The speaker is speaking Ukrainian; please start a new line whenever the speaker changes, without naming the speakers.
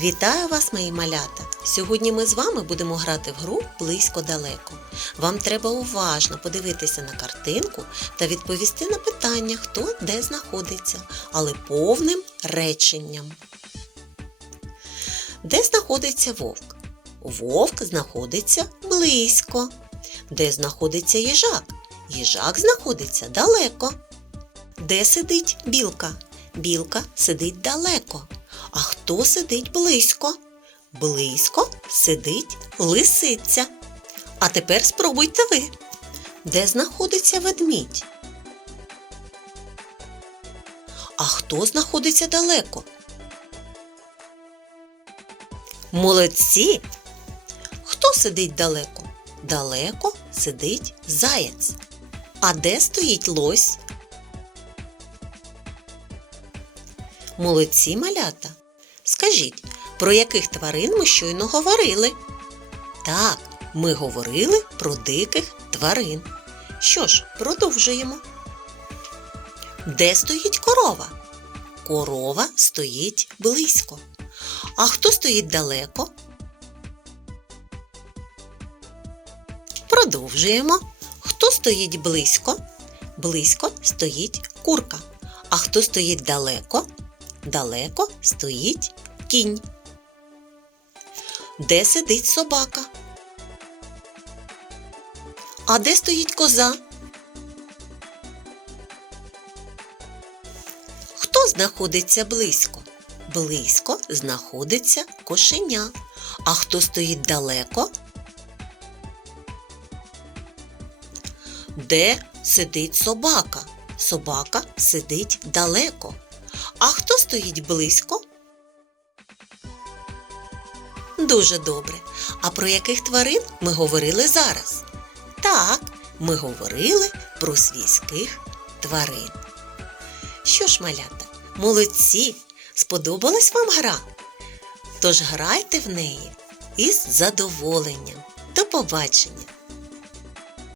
Вітаю вас, мої малята! Сьогодні ми з вами будемо грати в гру близько далеко. Вам треба уважно подивитися на картинку та відповісти на питання, хто де знаходиться, але повним реченням. Де знаходиться вовк? Вовк знаходиться близько. Де знаходиться їжак? Їжак знаходиться далеко. Де сидить білка? Білка сидить далеко. А хто сидить близько? Близько сидить лисиця. А тепер спробуйте ви. Де знаходиться ведмідь? А хто знаходиться далеко? Молодці! Хто сидить далеко? Далеко сидить заяць. А де стоїть лось? Молодці малята. Скажіть, про яких тварин ми щойно говорили? Так, ми говорили про диких тварин. Що ж, продовжуємо. Де стоїть корова? Корова стоїть близько. А хто стоїть далеко? Продовжуємо. Хто стоїть близько? Близько стоїть курка. А хто стоїть далеко? Далеко стоїть кінь. Де сидить собака? А де стоїть коза? Хто знаходиться близько? Близько знаходиться кошеня. А хто стоїть далеко? Де сидить собака? Собака сидить далеко. А хто стоїть близько? Дуже добре. А про яких тварин ми говорили зараз? Так, ми говорили про свійських тварин. Що ж, малята, молодці! Сподобалась вам гра? Тож грайте в неї із задоволенням. До побачення!